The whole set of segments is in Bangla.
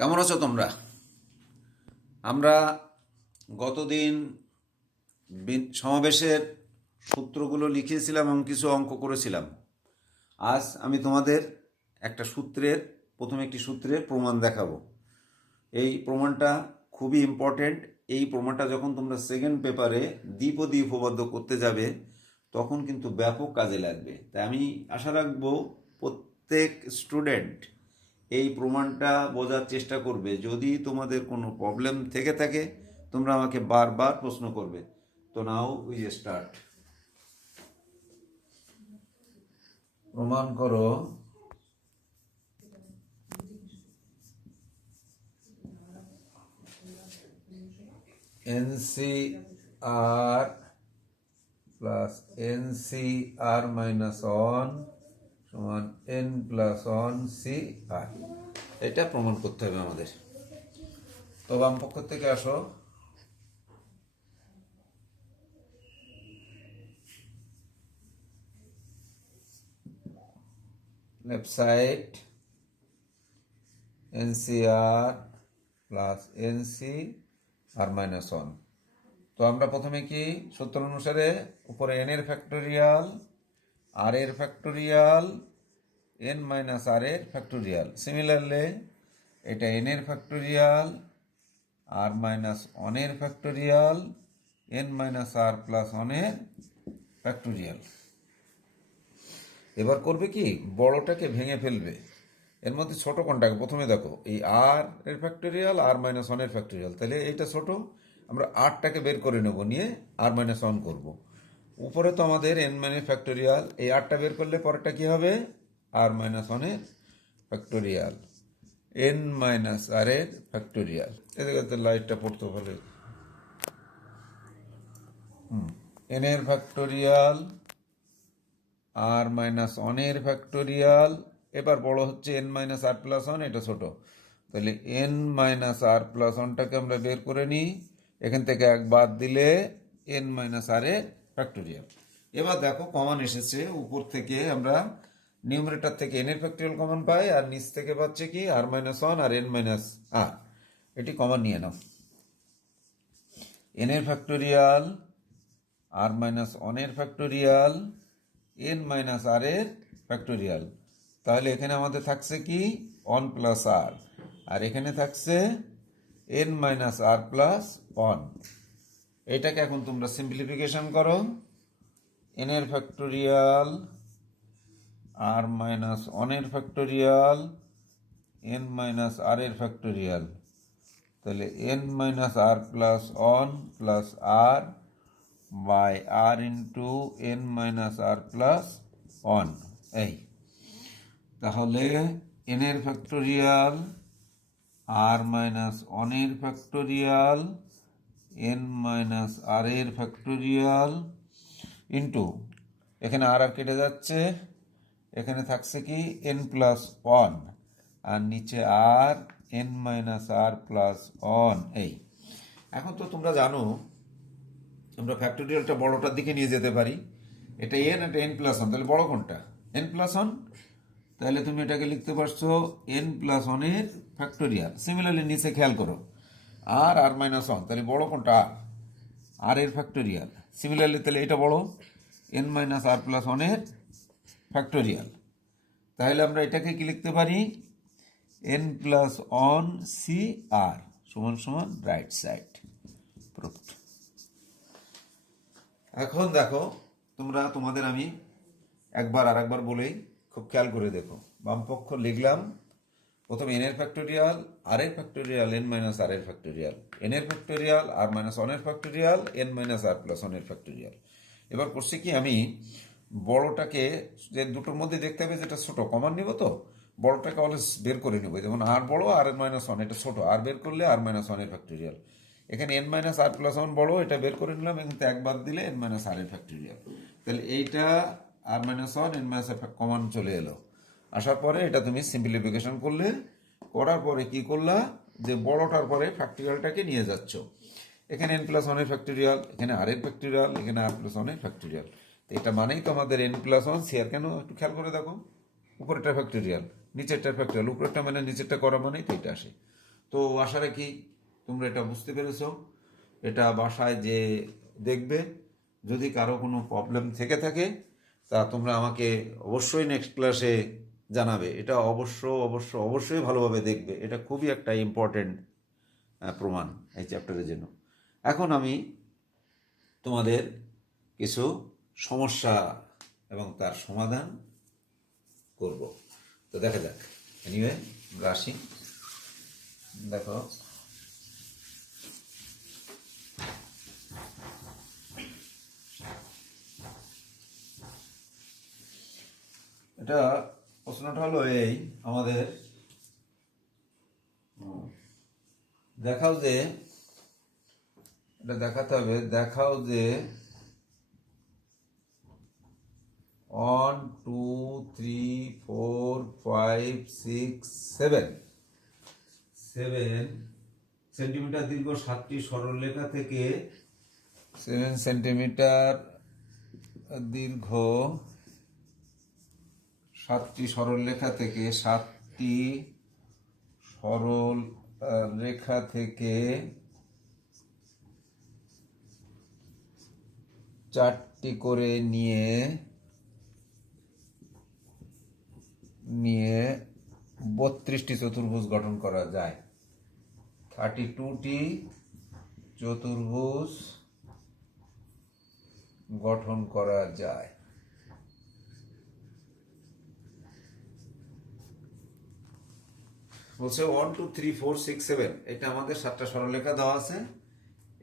কেমন আছো তোমরা? আমরা গতদিন সমাবেশের সূত্রগুলো লিখিয়েছিলাম এবং কিছু অঙ্ক করেছিলাম। আজ আমি তোমাদের প্রথম একটি সূত্রের প্রমাণ দেখাবো। এই প্রমাণটা খুবই ইম্পর্টেন্ট। এই প্রমাণটা যখন তোমরা সেকেন্ড পেপারে দ্বিপদী উপপাদ্য করতে যাবে তখন কিন্তু ব্যাপক কাজে লাগবে। তাই আমি আশা রাখবো প্রত্যেক স্টুডেন্ট এই প্রমাণটা বোঝার চেষ্টা করবে। যদি তোমাদের কোনো প্রবলেম থেকে থাকে তোমরা আমাকে বারবার প্রশ্ন করবে। তো নাও উই স্টার্ট। প্রমাণ করো NCR প্লাস NCR মাইনাস 1 সমান N প্লাস 1 CR। এটা প্রমাণ করতে হবে আমাদের। তো বাম পক্ষ থেকে আসো। Left side NCR plus NCR minus 1। তো আমরা প্রথমে কি সূত্র অনুসারে উপরে n এর ফ্যাক্টোরিয়াল, r এর ফ্যাক্টোরিয়াল, n মাইনাস r এর ফ্যাক্টোরিয়াল। সিমিলারলি এটা n এর ফ্যাক্টোরিয়াল, r মাইনাস 1 এর factorial, n minus r plus 1 এর ফ্যাক্টোরিয়াল। এবার করবে কি, বড়টাকে ভেঙে ফেলবে। এর মধ্যে ছোট কোনটাকে প্রথমে দেখো, এই r এর ফ্যাক্টোরিয়াল, r মাইনাস 1 এর ফ্যাক্টোরিয়াল, তাহলে এইটা ছোট, আমরা আরটাকে বের করে নেব, নিয়ে r মাইনাস 1 করবো। উপরে তো আমাদের n মাইনাস ফ্যাক্টোরিয়াল, এই আরটা বের করলে পরেরটা কি হবে, r মাইনাস 1 এর ফ্যাক্টোরিয়াল, n মাইনাস r এর ফ্যাক্টোরিয়াল। এদিকে লাইটটা পড়তে হবে। n এর ফ্যাক্টোরিয়াল, r মাইনাস 1 এর ফ্যাক্টোরিয়াল। এবার বড় হচ্ছে n মাইনাস r প্লাস 1, এটা ছোট, তাহলে n মাইনাস r প্লাস 1টাকে আমরা বের করে নিই। এখান থেকে এক বাদ দিলে n মাইনাস r এর ফ্যাক্টোরিয়াল। এবার দেখো কমন এসেছে, উপর থেকে আমরা নিউমারেটর থেকে n এর ফ্যাক্টোরিয়াল কমন পাই, আর নিচ থেকে পাচ্ছে কি r মাইনাস 1 আর n মাইনাস r। এটি কমন নিয়ে নাও। n এর ফ্যাক্টোরিয়াল, r মাইনাস 1 এর ফ্যাক্টোরিয়াল, n মাইনাস r এর ফ্যাক্টোরিয়াল। তাহলে এখানে আমাদের থাকছে কি 1 প্লাস r, আর এখানে থাকছে n মাইনাস r প্লাস 1। এটাকে এখন তোমরা সিম্পলিফিকেশন করো। n এর ফ্যাক্টোরিয়াল, r মাইনাস 1 এর ফ্যাক্টোরিয়াল, n মাইনাস r এর ফ্যাক্টোরিয়াল, তাহলে n minus r plus 1 plus r by r into n minus r plus 1। এই তাহলে n এর ফ্যাক্টোরিয়াল, r মাইনাস 1 এর ফ্যাক্টোরিয়াল, n মাইনাস r এর ফ্যাক্টোরিয়াল ইন্টু, এখানে আর কেটে যাচ্ছে, এখানে থাকছে কি n প্লাস 1, আর নিচে r n minus r plus 1। এই এখন তো তোমরা জানো আমরা ফ্যাক্টোরিয়ালটা বড়টার দিকে নিয়ে যেতে পারি। এটা n, এটা n প্লাস 1, তাহলে বড় কোনটা, n প্লাস 1। তাহলে তুমি এটাকে লিখতে পারছো n প্লাস 1 এর ফ্যাক্টোরিয়াল। সিমিলারলি নিচে খেয়াল করো, আর মাইনাস 1, তাহলে বড় কোনটা, আর এর ফ্যাক্টোরিয়াল। সিমিলারলি তাহলে এটা বড়, n মাইনাস আর প্লাস 1 এর ফ্যাক্টোরিয়াল। তাহলে আমরা এটাকে কি লিখতে পারি, n প্লাস 1 CR সমান সমান রাইট সাইড প্রুফড। এখন দেখো তোমরা, তোমাদের আমি একবার আর একবার বলেই খুব খেয়াল করে দেখো। বাম পক্ষ লিখলাম প্রথম n এর ফ্যাক্টোরিয়াল, r এর ফ্যাক্টোরিয়াল, n মাইনাস r এর ফ্যাক্টোরিয়াল, n এর ফ্যাক্টোরিয়াল, r মাইনাস 1 এর factorial, n minus r plus 1 এর ফ্যাক্টোরিয়াল। এবার করছি কি, আমি বড়টাকে, যে দুটোর মধ্যে দেখতে হবে যেটা ছোট, কমন নিব, তো বড়টাকে অলওয়েজ বের করে নেব। যেমন আর বড়, আর এর মাইনাস 1, এটা ছোট, আর বের করলে আর মাইনাস 1 এর ফ্যাক্টোরিয়াল। এখানে n মাইনাস r প্লাস 1 বড়, এটা বের করে নিলাম, এখান থেকে একবার দিলে n মাইনাস r এর ফ্যাক্টোরিয়াল। তাহলে এইটা r minus 1 n minus common চলে এলো। আসার পরে এটা তুমি সিম্পলিফিকেশন করলে, করার পরে কি করলা, যে বড়টার পরে ফ্যাক্টোরিয়ালটাকে নিয়ে যাচ্ছ। এখানে n প্লাস 1 এর ফ্যাক্টোরিয়াল, এখানে r এর ফ্যাক্টোরিয়াল, এখানে r প্লাস 1 এর ফ্যাক্টোরিয়াল। তো এটা মানেই তো আমাদের n প্লাস 1 CR। কেন একটু খেয়াল করে দেখো, উপরেরটা ফ্যাক্টোরিয়াল, নিচেরটা ফ্যাক্টোরিয়াল, উপরেরটা মানে নিচেরটা করা মানেই তো এটা আসে। তো আশা রাখি তোমরা এটা বুঝতে পেরেছো। এটা বাসায় যে দেখবে, যদি কারো কোনো প্রবলেম থেকে থাকে তা তোমরা আমাকে অবশ্যই নেক্সট ক্লাসে জানাবে। এটা অবশ্যই ভালোভাবে দেখবে, এটা খুবই একটা ইম্পর্টেন্ট প্রমাণ এই চ্যাপ্টারের জন্য। এখন আমি তোমাদের কিছু সমস্যা এবং তার সমাধান করব। তো দেখা যাক। এনিওয়ে আমরা আসি। দেখো, এটা প্রশ্নটা হলো এই, আমাদের দেখাও যে, এটা দেখাতে হবে, দেখাও যে 1 2 3 4 5 6 7 সেন্টিমিটার দীর্ঘ 7টি সরলরেখা থেকে 7 সেন্টিমিটার দীর্ঘ 7টি সরলরেখা থেকে 7টি সরল রেখা থেকে 4টি করে নিয়ে 32টি চতুর্ভুজ গঠন করা যায়। 32টি চতুর্ভুজ গঠন করা যায়। বলছে 1 2 3 4 6 7, এটা আমাদের 7টা সরলরেখা দেওয়া আছে।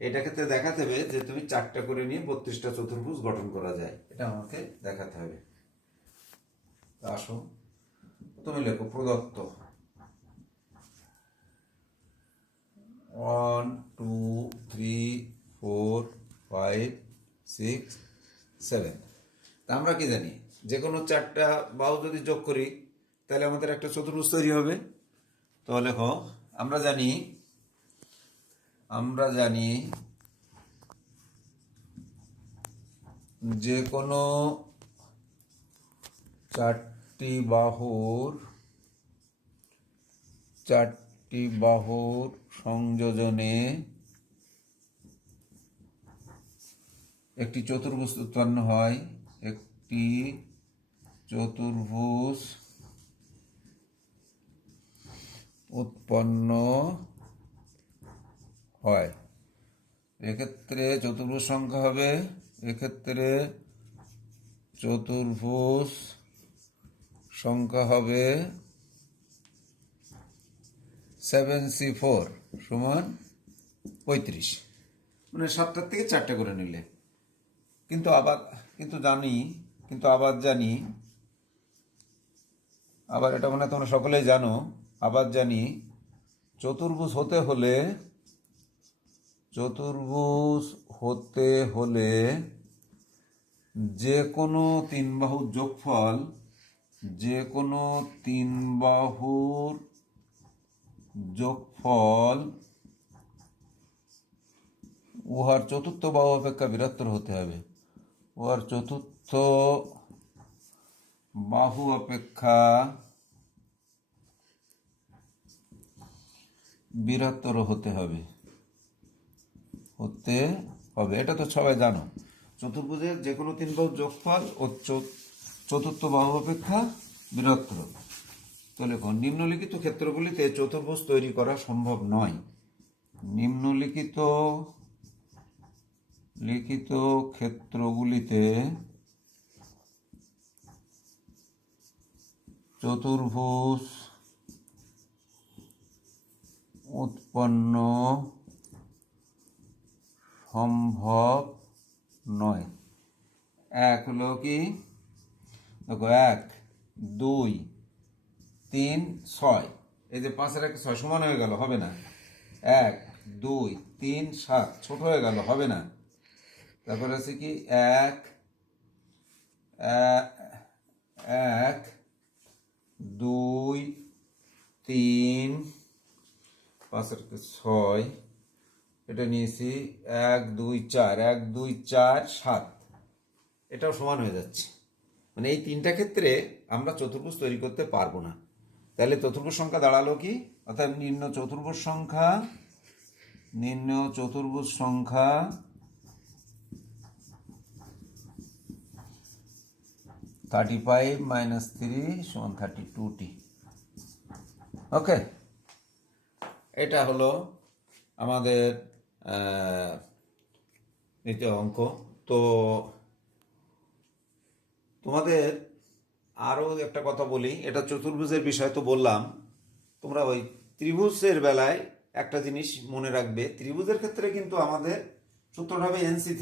এটা ক্ষেত্রে দেখাতে হবে যে তুমি 4টা করে নিয়ে 32টা চতুর্ভুজ গঠন করা যায়, এটা আমাকে দেখাতে হবে। আসো, তুমি লেখো প্রদত্ত 1 2 3 4 5 6 7। তা আমরা কি জানি, যে কোনো 4টা বাহু যদি যোগ করি তাহলে আমাদের একটা চতুর্ভুজ তৈরি হবে। তো লেখো, আমরা জানি যে কোনো 4টি বাহুর সংযোজনে একটি চতুর্ভুজ উৎপন্ন হয়। একটি চতুর্ভুজ উৎপন্ন হয়। এক্ষেত্রে চতুর্ভুজ সংখ্যা হবে, এক্ষেত্রে চতুর্ভুজ সংখ্যা হবে 7c4 সমান 35, মানে 7টার থেকে 4টে করে নিলে। কিন্তু আবার জানি, আবার এটা মনে হয় তোমরা সকলেই জানো, আবার জানি চতুর্ভুজ হতে হলে যে কোনো 3 বাহুর যোগফল উহার চতুর্থ বাহু অপেক্ষা বৃহত্তর হতে হবে। উহার চতুর্থ বাহু অপেক্ষা বৃহত্তর হতে হবে। এটা তো সবাই জানো, চতুর্ভুজের যে কোনো 3 বাহুর যোগফল ও চতুর্থ বাহু অপেক্ষা বৃহত্তর। তো লেখো, নিম্নলিখিত ক্ষেত্রগুলিতে চতুর্ভুজ তৈরি করা সম্ভব নয়। নিম্নলিখিত ক্ষেত্রগুলিতে চতুর্ভুজ উৎপন্ন সম্ভব নয়। এক হলো কি, দেখো 1 2 3 6, এই যে 5 আর 1 6 সমান হয়ে গেল, হবে না। 1 2 3 7 ছোট হয়ে গেল, হবে না। তারপর আছে কি 1 2 3 5 আর 6, এটা নিয়েছি 1 2 4 1 2 4 7, এটাও সমান হয়ে যাচ্ছে। মানে এই 3টা ক্ষেত্রে আমরা চতুর্ভুজ তৈরি করতে পারবো না। তাহলে চতুর্ভুজ সংখ্যা দাঁড়ালো কি অর্থাৎ নিম্ন চতুর্ভুজ সংখ্যা 35 - 3 = 32টি। ওকে, এটা হলো আমাদের দ্বিতীয় অঙ্ক। তো তোমাদের আরও একটা কথা বলি, এটা চতুর্ভুজের বিষয় তো বললাম, তোমরা ওই ত্রিভুজের বেলায় একটা জিনিস মনে রাখবে, ত্রিভুজের ক্ষেত্রে কিন্তু আমাদের সূত্রটা হবে NC3,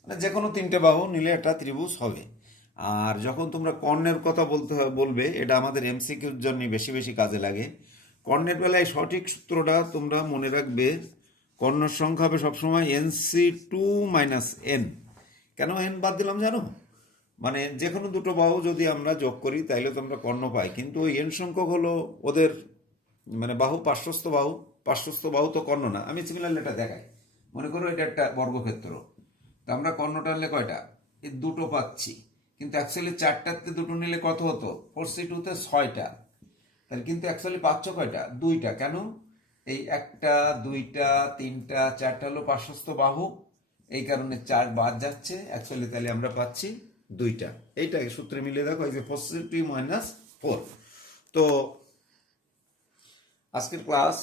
মানে যে কোনো তিনটে বাহু নিলে একটা ত্রিভুজ হবে। আর যখন তোমরা কর্ণের কথা বলবে, এটা আমাদের MCQর জন্য বেশি বেশি কাজে লাগে। কর্ণের বেলায় সঠিক সূত্রটা তোমরা মনে রাখবে, কর্ণের সংখ্যা হবে সবসময় NC2 - N। কেন n বাদ দিলাম জানো? মানে যে কোনো দুটো বাহু যদি আমরা যোগ করি তাইলে তো আমরা কর্ণ পাই, কিন্তু ওই n সংখ্যক হলো ওদের মানে বাহু, পার্শ্বস্থ বাহু তো কর্ণ না। আমি সিমিলারলি এটা দেখাই, মনে করো এটা একটা বর্গক্ষেত্র, তো আমরা কর্ণ টানলে কয়টা? এই দুটো পাচ্ছি, কিন্তু অ্যাকচুয়ালি চারটাতে দুটো নিলে কত হতো? 4C2-তে 6টা, তাহলে কিন্তু অ্যাকচুয়ালি পাচ্ছ কয়টা? 2টা। কেন? এই 1টা 2টা 3টা 4টা হলো পার্শ্বস্থ বাহু, এই কারণে 4 বাদ যাচ্ছে, অ্যাকচুয়ালি তাহলে আমরা পাচ্ছি 2টা। এইটা সূত্রে মিলিয়ে দেখো, এই যে 4C2 - 4। তো আজকের ক্লাস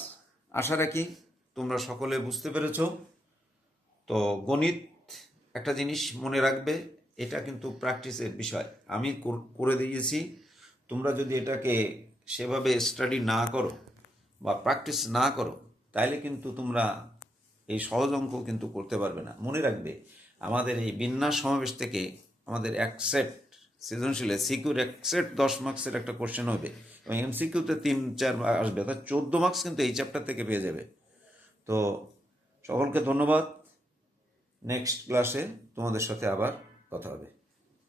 আশা রাখি তোমরা সকলে বুঝতে পেরেছো। তো গণিত একটা জিনিস মনে রাখবে, এটা কিন্তু প্র্যাকটিসের বিষয়। আমি করে দিয়েছি, তোমরা যদি এটাকে সেভাবে স্টাডি না করো বা প্র্যাকটিস না করো, তাহলে কিন্তু তোমরা এই সহজ অঙ্ক কিন্তু করতে পারবে না। মনে রাখবে, আমাদের এই বিন্যাস সমাবেশ থেকে আমাদের এক সেট সৃজনশীলে সিকিউর এক সেট 10 মার্কসের একটা কোশ্চেন হবে, এবং MCQতে 3-4 আসবে, অর্থাৎ 14 মার্কস কিন্তু এই চ্যাপ্টার থেকে পেয়ে যাবে। তো সকলকে ধন্যবাদ। নেক্সট ক্লাসে তোমাদের সাথে আবার কথা হবে।